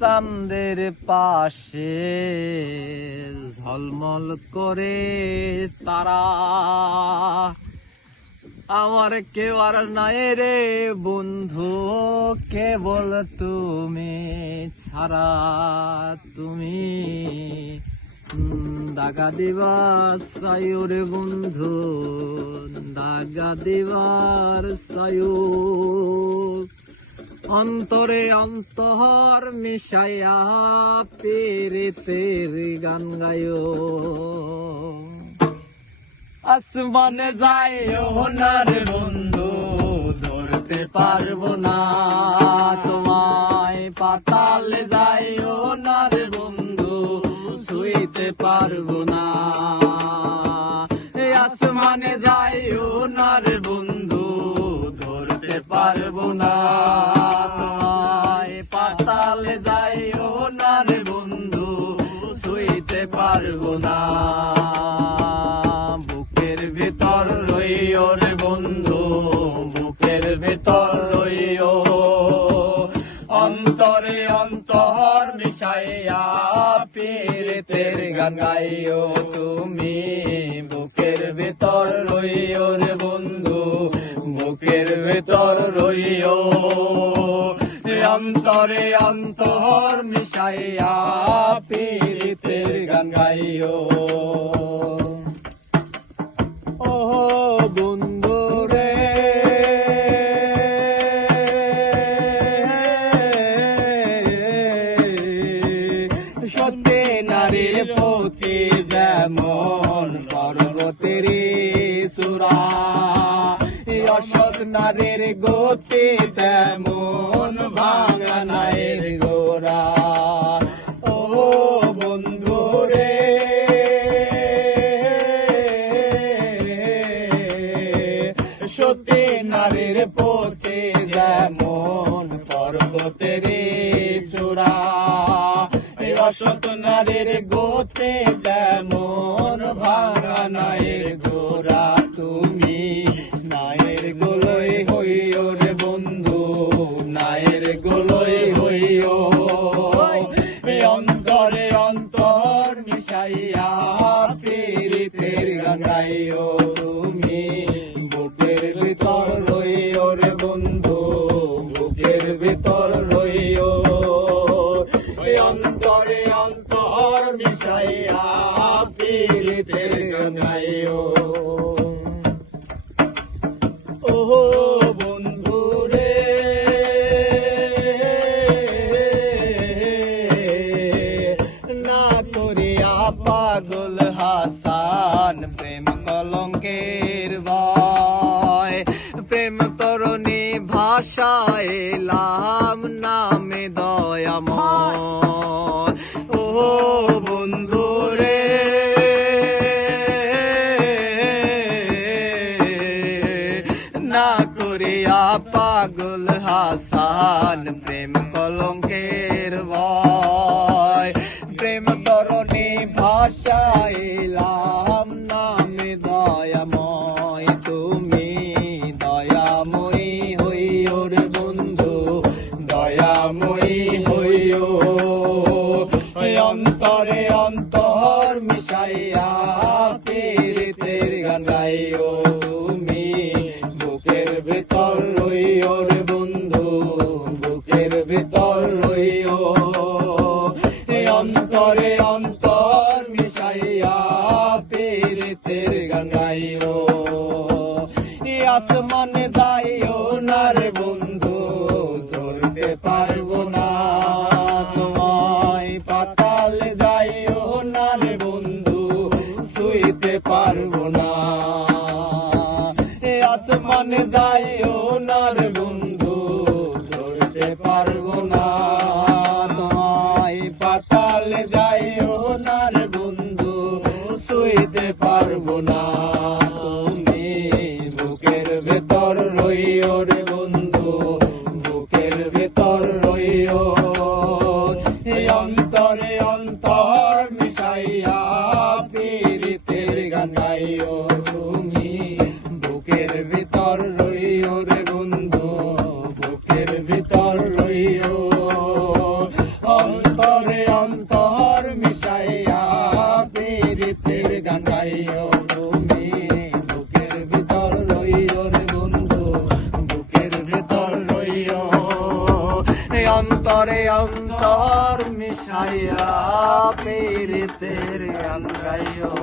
চাঁদের পাশে ঝলমল করে তারা, আমার কেউ আর নাই রে বন্ধু, কেবল তুমি ছাড়া। তুমি দাগা দিবার চাইও রে বন্ধু, দাগা দিবার চাইও। অন্তরে অন্তর মিশাইয়া পীড়িতের গান গায়ো। আসমানে যাইও না রে বন্ধু, ধরতে পারবো না তোমায়। পাতালে যাইও না রে বন্ধু, ছুঁইতে পারবো না। আসমানে যাইও না রে বন্ধু, ধরতে পারবো না তোমায়। পাতালে যাইও না রে বন্ধু, ছুঁইতে পারবো না। বুকের ভিতর রইও রে বন্ধু, বুকের ভিতর রইও। অন্তরে অন্তর মিশাইয়া পীড়িতের গান গাইও। তুমি বুকের ভিতর রইও রে বন্ধু, বুকের ভিতর রইও। অন্তরে অন্তর মিশাইয়া পীড়িতের গান গাইও। ও বন্ধু রে, সত্যি নারীর প্রতি যেমন পর্বতের চূড়া, অসৎ নারীর গতি তেমন ভাঙা নায়ের গোরা। ও বন্ধু রে, সত্যি নারীর প্রতি যেমন পর্বতের চূড়া, অসৎ নারীর গতি তেমন ভাঙা নায়ের গোরা। তুমি নায়ের গোলই হইও রে বন্ধু, নায়ের গোলই হইও। অন্তরে অন্তর মিশাইয়া পীড়িতের গান গাইও। তুমি বুকের ভিতর রইও রে বন্ধু, বুকের ভিতর রইও। অন্তরে অন্তর মিশাইয়া পীড়িতের গান গাইও। ও বন্ধু রে, না করিয়া পাগল হাসান প্রেম কলঙ্কের ভয়। প্রেম তরুণী ভাষায় এলাম নামে দয়াময়। ও বন্ধু রে, না করিয়া পাগল হাসান প্রেম কলঙ্কের ভয়। প্রেম তরণী ভাষায় এলাম নামে দয়াময়। তুমি দয়াময়ী হইও রে বন্ধু, দয়াময়ী হইও। অন্তরে অন্তর মিশাইয়া পীড়িতের গান গাইও। তুমি বুকের ভিতর রইও রে বন্ধু, বুকের ভিতর রইও। অন্তরে অন্তর মিশাইয়া পীড়িতের গান গাইও। আসমানে যাইও না রে বন্ধু, ধরতে পারবো না তোমায়। পাতালে যাইও না রে বন্ধু, ছুঁইতে পারবো না। আসমানে যাইও না রে বন্ধু, ধরতে পারবো না তোমায়। পাতালে যাইও প্রেমের গান গাইও তুমি বুকের ভিতর রইও রে বন্ধু বুকের ভিতর রইও অন্তরে অন্তর মিশাইয়া পীড়িতের গান গাইও